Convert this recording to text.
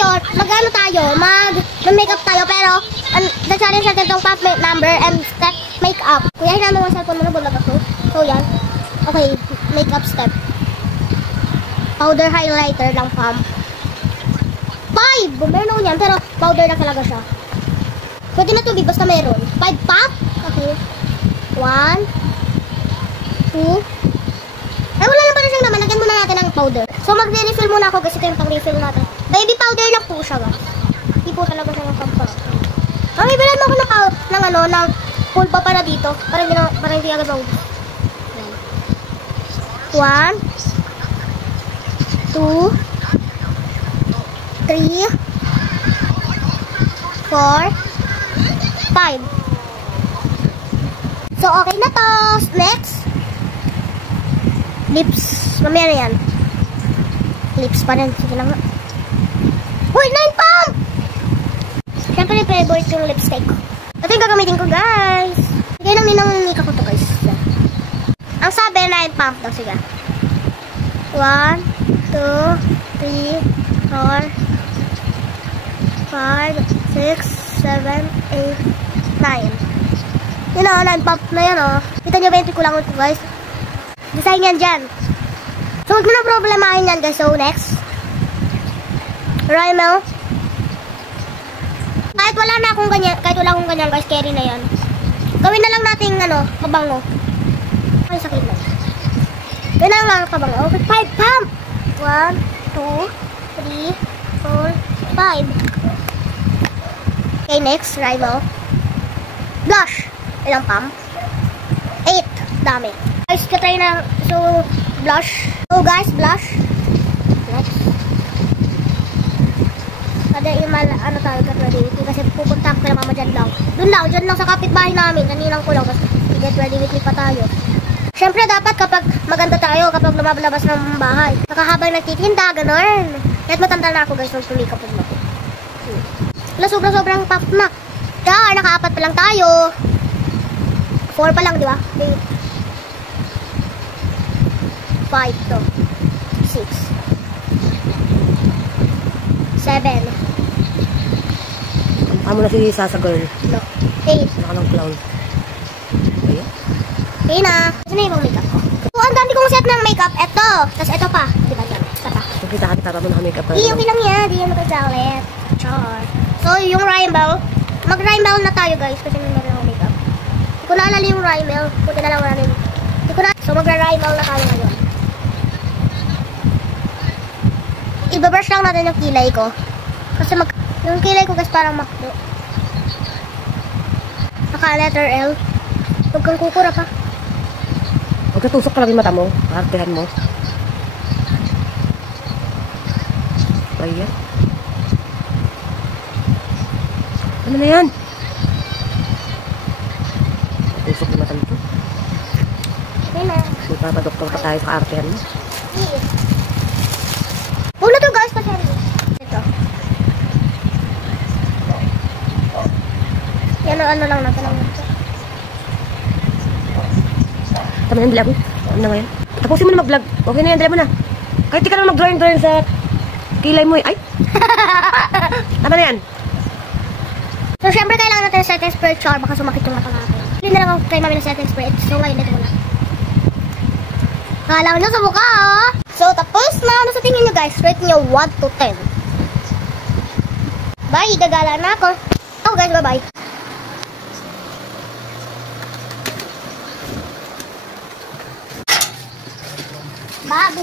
ngayon, mag-makeup tayo, pero the challenge natin itong pump number and step makeup. Kuya, hinaan mo ang cellphone mo na bulag ako. So, yan. Okay, makeup step. Powder highlighter lang pump. 5! Meron ako yan, pero powder na talaga siya. Pwede na tubig, basta meron. 5 pump? Okay. 1, 2. Ay, wala lang pala siyang naman. Lagyan muna natin ng powder. So, mag-refill muna ako kasi ito yung pang-refill natin. Baby powder lang po siya, guys. Hindi po talaga siya ng pampa. May bilan mo ako ng pulpa para dito. Para hindi agad maubos. 1, 2, 3, 4, 5. So, okay na to. Next. Lips. Mamaya na yan. Lips pa rin. Sige lang nga. Uy, 9 pump! Siyempre, favorite yung lipstick ko. Ito yung gagamitin ko, guys. Sige lang ninang ko to, guys. Ang sabi, 9 pump daw. Sige. 1, 2, 3, 4, 5, 6, 7, 8, 9. Yun o, 9 pump na yan o. Kita nyo ba yung tikulangon ko, guys? Design yan dyan. So, huwag mo na problemahin yan, guys. So, next. Rimmel. Kahit wala akong ganyan, guys, carry na yan. Gawin na lang natin, kabango. Ay, sakit lang. Gawin na lang kabango. Okay, 5 pump. 1, 2, 3, 4, 5. Okay, next, Rimmel. Blush. Ilang pump? 8. Dami. Guys, katry na. So, blush. So, guys, blush. Next. Kada yung tayo get-ready with me kasi pupunta ako kay mama dyan lang. Dyan lang sa kapitbahay namin. Naninang ko lang kasi get-ready with me pa tayo. Siyempre, dapat kapag maganda tayo, kapag lumabalabas ng bahay. Nakahabang nagtitinda, gano'n. Kahit matanda na ako, guys, nagtuloy ka po na ako. Wala, sobrang pop na. Kaya, naka-4 pa lang tayo. 4 pa lang, di ba? 5 to 6 7. Amo na si Sasa girl. No. 8. Naka ng clown. Ayan. Okay na. Kasi na yung makeup ko. So, ang dami kong set ng makeup. Eto. Tapos eto pa. Diba dyan? Ito pa. Kita pa naka-makeup ka. Okay lang yan. Di yan magagalit. Char. So, yung Rimmel. Mag-Rimmel na tayo, guys. Kasi may meron akong makeup. Hindi ko naalala yung Rimmel. Puti na lang wala rin. So, mag-Rimmel na tayo ngayon. Ibabrush lang natin yung kilay ko. Kasi yung kilay ko, guys, parang makdo. Naka-letter L. Huwag kang kukura pa. Huwag katusok ka lang yung mata mo. Kaartehan mo. Ayan. Ano na yan? Tusok yung mata nito. Okay na. Magpapadoktor pa tayo sa kaartehan mo. Yes. Huwag na to, guys, kasi ito. Yan ano lang natin ang ito. Tama na yung vlog. Ano na ngayon? Tapusin mo na mag-vlog. Okay na yan, dala mo na. Kahit di ka na mag-drawing sa kilay mo eh. Ay! Tama na yan. So, syempre kailangan natin ng setting spray char. Baka sumakit yung mata natin. Hindi na lang ako try namin ng setting spray. So, ngayon, ito muna. Kala nyo sa mukha, oh! So, tapos na. Ano sa tingin nyo, guys? Rate nyo 1 to 10. Bye! Gagala na ako. Oh, guys, bye-bye. Babu!